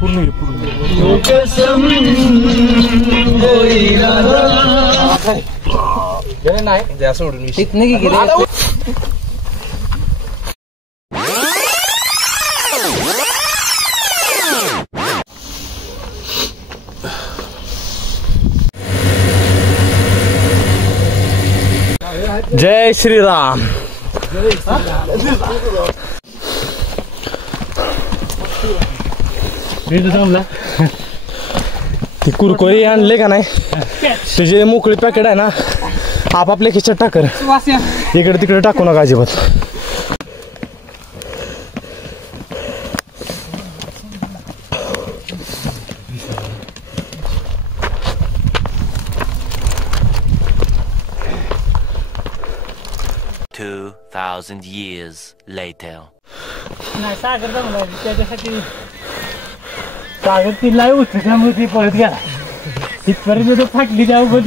पूर्ण नाही द्या सोडून इथनं की गेले. जय श्रीराम. ती कुरकुरी आणले का नाही तुझे मोकळी पॅकेट आहे ना आपापल्या खिशात टाकर. इकडे तिकडे टाकू नका अजिबात. $2,000 years later. नाही सागर जमला त्याच्यासाठी सागर तिला उचलल्यामुळे ती पळत गेला. इथपर्यंत फाटली जाऊ बघ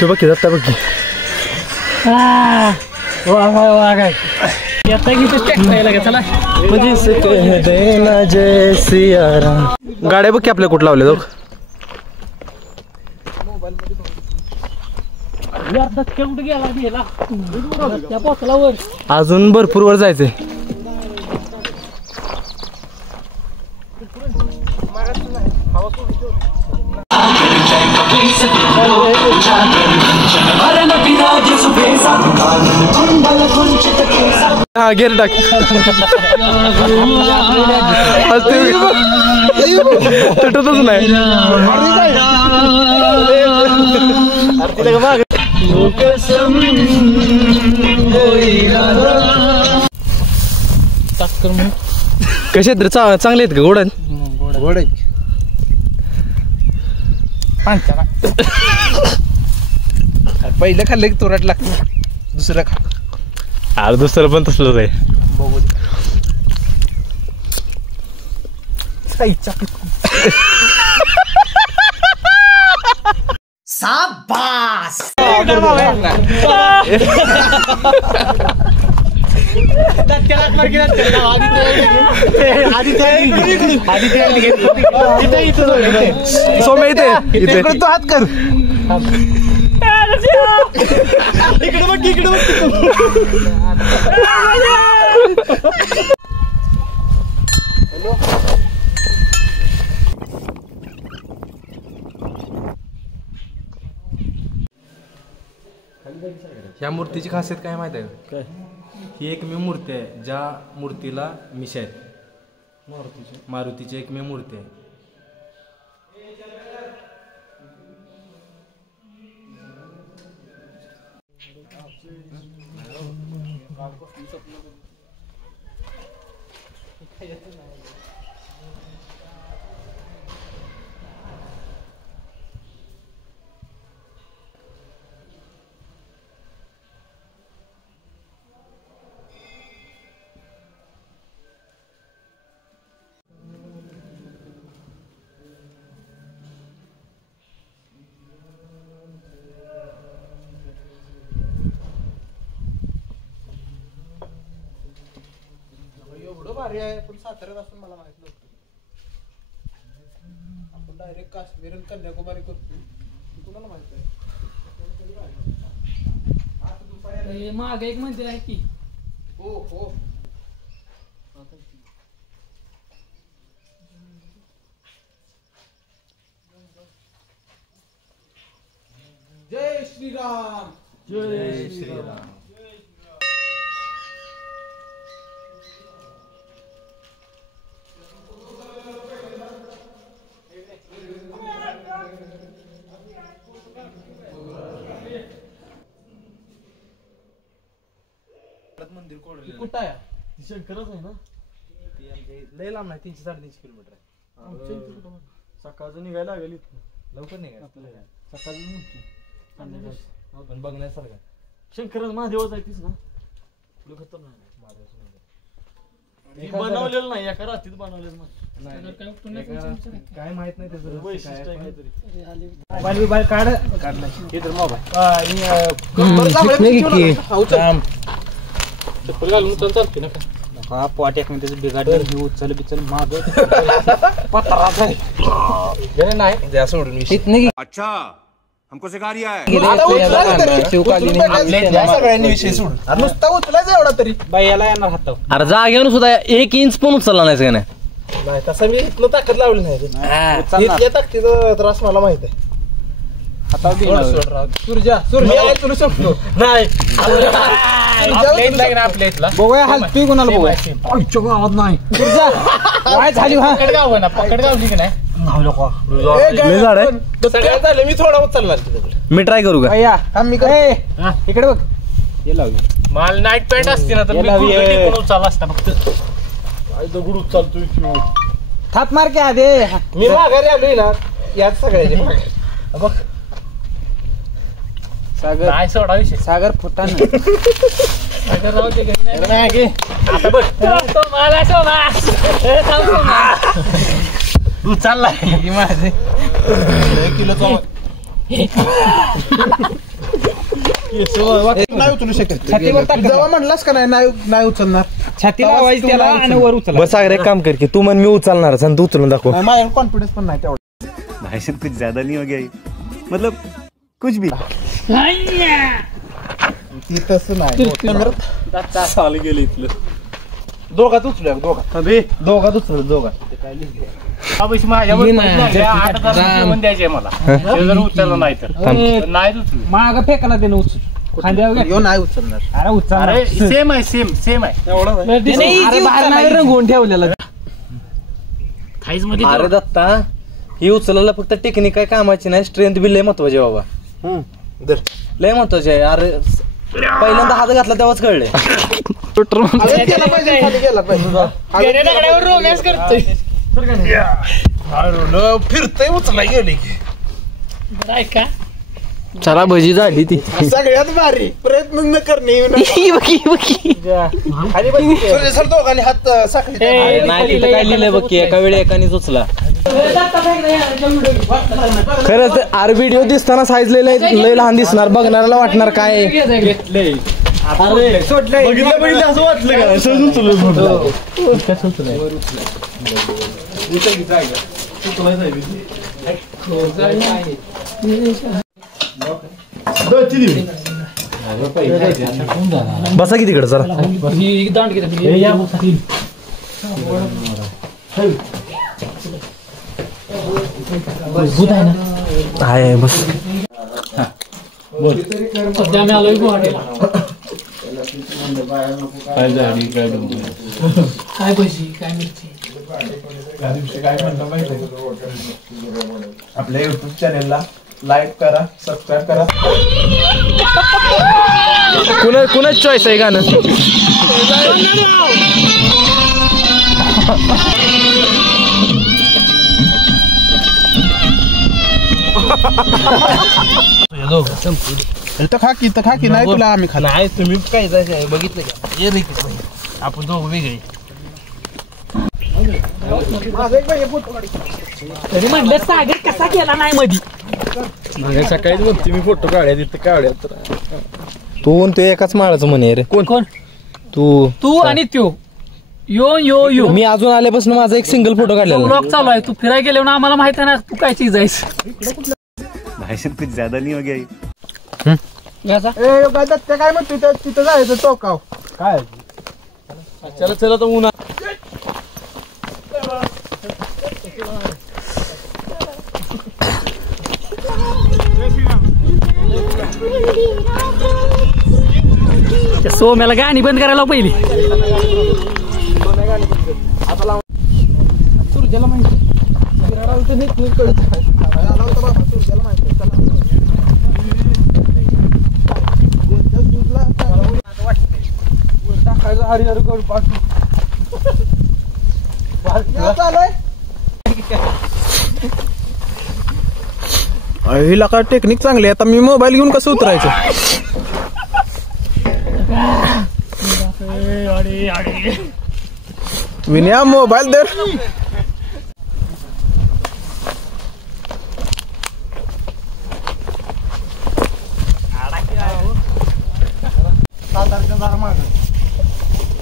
तू बघ जाता बघ वाघाय येता की चला जय सियाराम. गाड्या बघ की आपल्या कुठं लावले लोक. कुठे गेला गेला त्या पोचलावर अजून भरपूर वर जायचंय. हा गेर टाक तुटतच नाही. कसे आहेत चांगले आहेत का गोड आहेत. गोड पहिलं खाल्लं की तुरट लागतं दुसरं खा. अरे दुसरं पण तसलंच आहे. शाबास. सोम्या इथे तो हात कर इकडे बघ इकडे ह्या मूर्तीची खासियत काय माहिती आहे काय. ही एकमेव मूर्ती आहे ज्या मूर्तीला मिशा आहेत. मारुतीची एकमेव मूर्ती आहे. एवढं भारी आहे पण साताऱ्यात असून मला माहित नव्हतं. आपण डायरेक्ट काश्मीर आणि कन्याकुमारी करतो कुणाला माहित आहे. माग एक मंदिर आहे की. हो हो जय श्रीराम. जय श्रीराम. मंदिर कुठं आहे. शंकरच आहे ना. लय लांब नाही 300-350 किलोमीटर आहे. सकाळचं निघायला लागेल. लवकर निघाय आपल्याला सकाळी पण बघण्यासारखं. शंकरच महादेवच आहे तीच ना. बनवलेलं नाही एका रात्रीत बनवलेलं काय माहित नाही त्याचं वैशिष्ट्य आहे काहीतरी. चप्पल घालून चालते ना. का पॉट एक मिनिटाचं बिघाडलं हे उचल बिचल माग पत्रा नाही द्या सोडून अच्छा हमको सिखा रिया है सगळ्यांनी विषय सोडून नुसता उचलायचा एवढा तरी बायाला येणार हात अरे जागेवर सुद्धा 1 इंच पण उचलला नाही का नाही नाही तसं मी इथलं ताकद लावली नाही इथल्या ताकदीचा त्रास मला माहित आहे सूर्या तुला शकतो नाही आपल्या इथला बघूया हलतोय कोणाला बघूया आमच्या गावात नाही काय झाली पकड गावली की नाही सगळ्यात झालं मी थोडा उचलणार मी ट्राय करू का इकडे बघ माल नाईट पॅन्ट असते ना तर मी उचलला असता फक्त दगड उचलतोय थाप मार की आधी मी माघारी आलोय ना याच सगळ्याचे माघारी बघ सागर काय सोडा विषय सागर फुटान सागर राहू दे घरी आता बघ तो मला उचलला माझे 1 किलोचा नाही उचलू शकत जेव्हा म्हणलास का नाही उचलणार छातीला आवाज त्याला आणि वर उचल बस सागर एक काम कर की तू मन मी उचलणार तू उचलून दाखव माझ्या कॉन्फिडन्स पण नाही तेवढा भाई साहब कुछ ज्यादा नहीं हो गया ये? मतलब कुछ भी ती तसं नाही साल गेले इथलं दोघात उचलूया दोघात उचल दोघात द्यायचे मला जर उचललं नाही तर नाही उचल माग फेकायला दे उचल खांद्यावर नाही उचलणार अरे उचल सेम आहे सेम आहे रंगवून ठेवलेला थाईज मध्ये अरे दत्ता ही उचलायला फक्त टेक्निक काय कामाची नाही स्ट्रेंथ बी लय महत्वाची बाबा लय महत्वाची आहे अरे पहिल्यांदा हात घातला तेव्हाच कळले फिरतय उचलाय गेले का चला भजी झाली ती सगळ्यात भारी प्रयत्न न करणे दोघांनी हात साखळी नाही तिथं काय लिहिलंय बघ की एका वेळी एकानेच उचला खरंच आर व्हिडिओ दिसताना साईज लय लहान दिसणार बघणाऱ्याला वाटणार काय बघितलं असं वाटलं का सहज बसा की तिकडे चला आहे बस सध्या आम्ही आलोय गुवाहाटीला काय भजी काय मिरची आपल्या युट्यूब चॅनेलला लाईक करा सबस्क्राईब करा कुणाच चॉईस आहे गाणं इथं खा की नाही तुला आम्ही खा नाही तुम्ही काय जायचं बघितलं का ये रे आपण दोघं वेगळे तरी म्हटलं सागर कसा केला नाही मधी सकाळीच बघते मी फोटो काढ्या तिथे काढ्या तू ते एकाच माळाचं म्हणे रे कोण तू आणि त्यो यो मी अजून आल्यापासून माझा एक सिंगल फोटो काढलेला ब्लॉग चालू आहे तू फिरायला गेलो ना आम्हाला माहित आहे ना तू काय चीज आहेस भाई साहब कुछ ज्यादा नहीं हो गया ये? काय म्हणतो तिथं जायचं चौकाव काय चला तर उन्हा सोम्याला गाणी बंद करायला पहिली सूर्याला माहिती हिला काय टेक्निक चांगली आता मी मोबाईल घेऊन कसं उतरायचं विनया मोबाईल दर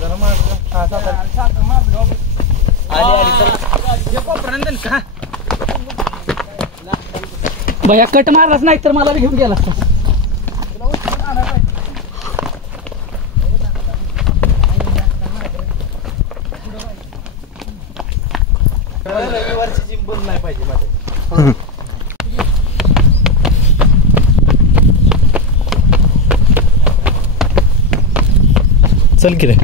जरा माग भैया कट मारलाच नाही तर मला बी घेऊन गेला असता. रविवारची जिम बंद नाही पाहिजे माझ्या. चल की रे.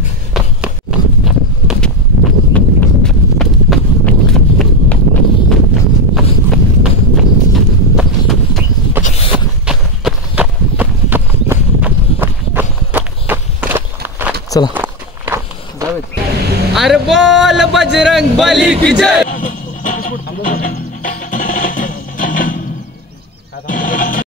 चला. अरे बोल बजरंग बली की जय.